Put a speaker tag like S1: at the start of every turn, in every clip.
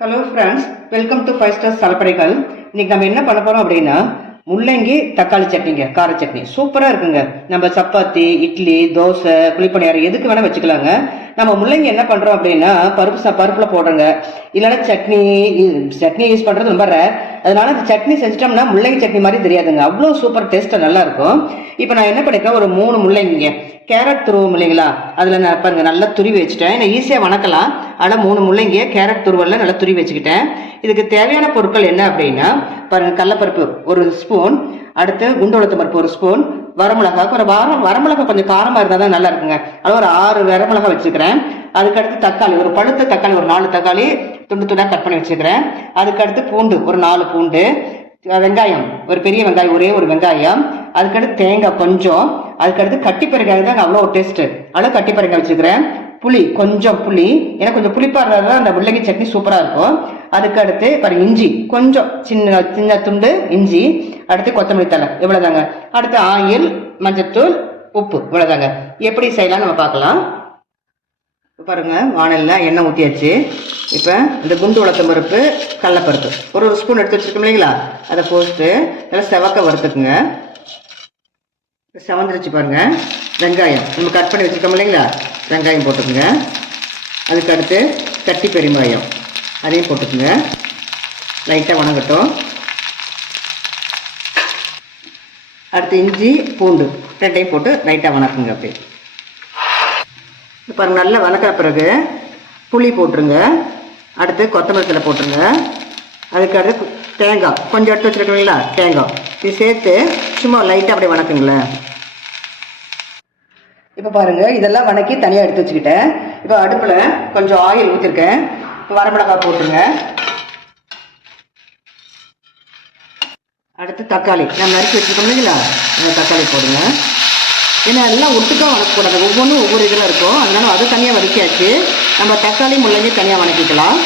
S1: Hello friends welcome to five star சலப்படைகள் இன்னைக்கு நம்ம என்ன பண்ண போறோம் அப்படின்னா முள்ளங்கி தக்காளி சட்னிங்க கார சட்னி. சூப்பராக இருக்குங்க. நம்ம சப்பாத்தி இட்லி தோசை குழிப்பணியாரம் எதுக்கு வேணால் வச்சுக்கலாங்க. நம்ம முள்ளங்கி என்ன பண்ணுறோம் அப்படின்னா பருப்பு பருப்பில் போடுறோங்க. இல்லைன்னா சட்னி சட்னி யூஸ் பண்ணுறது ரொம்ப ரேர் அதனால அந்த சட்னி செஞ்சிட்டோம்னா முள்ளங்கி சட்னி மாதிரி தெரியாதுங்க. அவ்வளோ சூப்பர் டேஸ்ட்டாக நல்லாயிருக்கும் இப்போ நான் என்ன பண்ணிருக்கேன் ஒரு மூணு முள்ளங்கிங்க. கேரட் துருவம் இல்லைங்களா? அதில் நான் பாருங்க நல்லா துருவி வச்சுட்டேன். நான் ஈஸியாக வணக்கலாம். ஆனால் மூணு முள்ளங்கியை கேரட் துருவல்ல நல்லா துருவி வச்சுக்கிட்டேன். இதுக்கு தேவையான பொருட்கள் என்ன அப்படின்னா கடலப்பருப்பு ஒரு ஸ்பூன் அடுத்து குண்டோளத்து பருப்பு ஒரு ஸ்பூன் வரமிளகா ஒரு வாரம் வரமிளகா கொஞ்சம் காரமாக இருந்தால் தான் நல்லா இருக்குங்க. அது ஒரு ஆறு வரமிளகா வச்சுக்கிறேன். அதுக்கடுத்து தக்காளி ஒரு பழுத்த தக்காளி ஒரு நாலு தக்காளி துண்டு துண்டாக கட் பண்ணி வச்சுக்கிறேன். அதுக்கடுத்து பூண்டு ஒரு நாலு பூண்டு. வெங்காயம் ஒரு பெரிய வெங்காயம் ஒரே ஒரு வெங்காயம். அதுக்கடுத்து தேங்காய் கொஞ்சம். அதுக்கடுத்து கட்டி பெருங்காயம் தான் அவ்வளோ டேஸ்ட்டு அவ்வளோ கட்டி பெருங்காயம் வச்சுக்கிறேன். புளி கொஞ்சம் புளி. ஏன்னா கொஞ்சம் புளிப்பாக இருந்தால் தான் அந்த முள்ளங்கி சட்னி சூப்பராக இருக்கும். அதுக்கு அடுத்து பாருங்க இஞ்சி. கொஞ்சம் சின்ன சின்ன துண்டு இஞ்சி. அடுத்து கொத்தமல்லி தழை. இவ்வளோதாங்க அடுத்து ஆயில் மஞ்சத்தூள் உப்பு. இவ்வளோதாங்க எப்படி செய்யலாம் நம்ம பார்க்கலாம். பாருங்க வானலில் எண்ணெய் ஊற்றியாச்சு இப்போ இந்த குண்டு உளத்தம் பருப்பு கடலப்பருப்பு. ஒரு ஒரு ஸ்பூன் எடுத்து வச்சுருக்கோம் இல்லைங்களா? அதை போட்டு நல்லா செவக்க வறுத்துக்குங்க. சவந்துருச்சு பாருங்க. வெங்காயம். நம்ம கட் பண்ணி வச்சுருக்கோம் இல்லைங்களா? வெங்காயம் போட்டுக்குங்க. அதுக்கு அடுத்து கட்டி பெருங்காயம். அதையும் போட்டுக்குங்க. லைட்டாக வணங்கட்டும். அடுத்து இஞ்சி பூண்டு. ரெண்டையும் போட்டு லைட்டாக வணக்குங்க அப்படியே. இப்போ நல்லா வதக்கிற பிறகு புளி போட்டுருங்க. அடுத்து கொத்தமல்லி தழை போட்டுருங்க. அதுக்கு அடுத்து தேங்காய். கொஞ்சம் எடுத்து வச்சுருக்கீங்களா? தேங்காய். இது சேர்த்து சும்மா லைட்டாக அப்படியே வணக்குங்களேன் இப்போ பாருங்கள் இதெல்லாம் வணக்கி தனியாக எடுத்து வச்சுக்கிட்டேன். இப்போ அடுப்பில் கொஞ்சம் ஆயில் ஊற்றிருக்கேன் இப்போ வரமிளகாய் போட்டுருங்க. அடுத்து தக்காளி. நான் நறுக்கி வச்சுருக்கோம் இல்லைங்களா? தக்காளி போடுங்க. ஏன்னா எல்லாம் ஒட்டுக்கா வதக்கக்கூடாது ஒவ்வொன்றும் ஒவ்வொரு இதில் இருக்கும். அதனால அது தனியாக வதக்கியாச்சு. நம்ம தக்காளி முள்ளங்கி தனியாக வணக்கிக்கலாம்.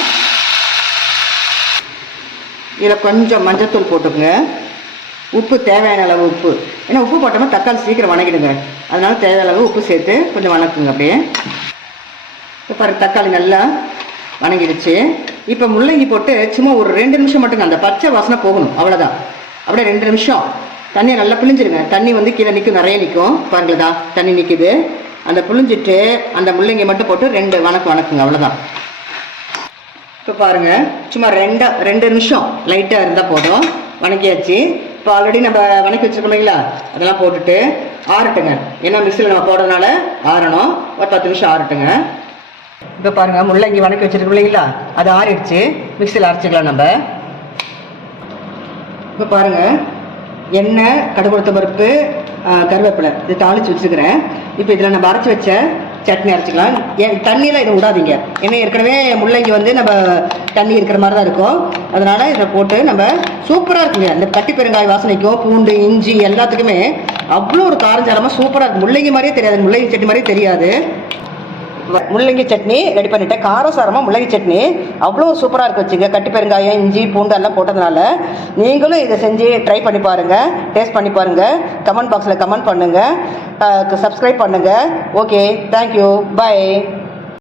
S1: இதில் கொஞ்சம் மஞ்சத்தூள் போட்டுக்கோங்க. உப்பு தேவையான அளவு உப்பு. ஏன்னா உப்பு போட்டோம்னா தக்காளி சீக்கிரம் வணக்கிடுங்க அதனால் தேவையான அளவு உப்பு சேர்த்து கொஞ்சம் வணக்குங்க அப்படியே. இப்போ பாரு தக்காளி நல்லா வணங்கிடுச்சு. இப்போ முள்ளங்கி போட்டு சும்மா ஒரு ரெண்டு நிமிஷம் மட்டுங்க அந்த பச்சை வாசனை போகணும் அவ்வளோதான் அப்படியே ரெண்டு நிமிஷம். தண்ணியை நல்லா பிழிஞ்சிருங்க தண்ணி வந்து கீழே நிற்கும் நிறைய நிற்கும் பாருங்களதா தண்ணி நிற்குது அந்த புழிஞ்சிட்டு அந்த முள்ளங்கி மட்டும் போட்டு ரெண்டு வணக்கு வணக்குங்க அவ்வளோதான் இப்போ பாருங்கள் சும்மா ரெண்டா ரெண்டு நிமிஷம் லைட்டாக இருந்தால் போதும். வணக்கியாச்சு இப்போ ஆல்ரெடி நம்ம வணக்கி வச்சிருக்கோம் இல்லைங்களா அதெல்லாம் போட்டுட்டு ஆறட்டுங்க. ஏன்னா மிக்சியில் நம்ம போடுறதுனால ஆறணும். ஒரு பத்து நிமிஷம் ஆறட்டுங்க. இப்போ பாருங்கள் முள்ளங்கி வணக்கி வச்சிருக்கோம் இல்லைங்களா? அது ஆறிடுச்சு. மிக்சியில் அரைச்சிக்கலாம் நம்ம. இப்போ பாருங்க எண்ணெய் கடுகுளுத்த பருப்பு கருவேப்பிலை இது தாளிச்சு வச்சுக்கிறேன் இப்போ இதில் நம்ம அரைச்சி வச்ச சட்னி அரைச்சிக்கலாம். ஏன் தண்ணியெலாம் இதை விடாதீங்க. ஏன்னா ஏற்கனவே முள்ளங்கி வந்து நம்ம தண்ணி இருக்கிற மாதிரி தான் இருக்கும். அதனால் இதை போட்டு நம்ம சூப்பராக இருக்குங்க. இந்த கட்டி பெருங்காய வாசனைக்கும் பூண்டு இஞ்சி எல்லாத்துக்குமே அவ்வளோ ஒரு காரஞ்சாரமாக சூப்பராக இருக்கும் முள்ளங்கி மாதிரியே தெரியாது. முள்ளங்கி சட்னி மாதிரியே தெரியாது. முள்ளங்கி சட்னி ரெடி பண்ணிட்டேன். காரசாரமாக முள்ளங்கி சட்னி. அவ்வளோ சூப்பராக இருக்கு வச்சுங்க. கட்டி பெருங்காயம் இஞ்சி பூண்டு எல்லாம் போட்டதுனால நீங்களும் இதை செஞ்சு ட்ரை பண்ணி பாருங்கள் டேஸ்ட் பண்ணி பாருங்கள் கமெண்ட் பாக்ஸில் கமெண்ட் பண்ணுங்கள் சப்ஸ்கிரைப் பண்ணுங்கள் ஓகே தேங்க்யூ பை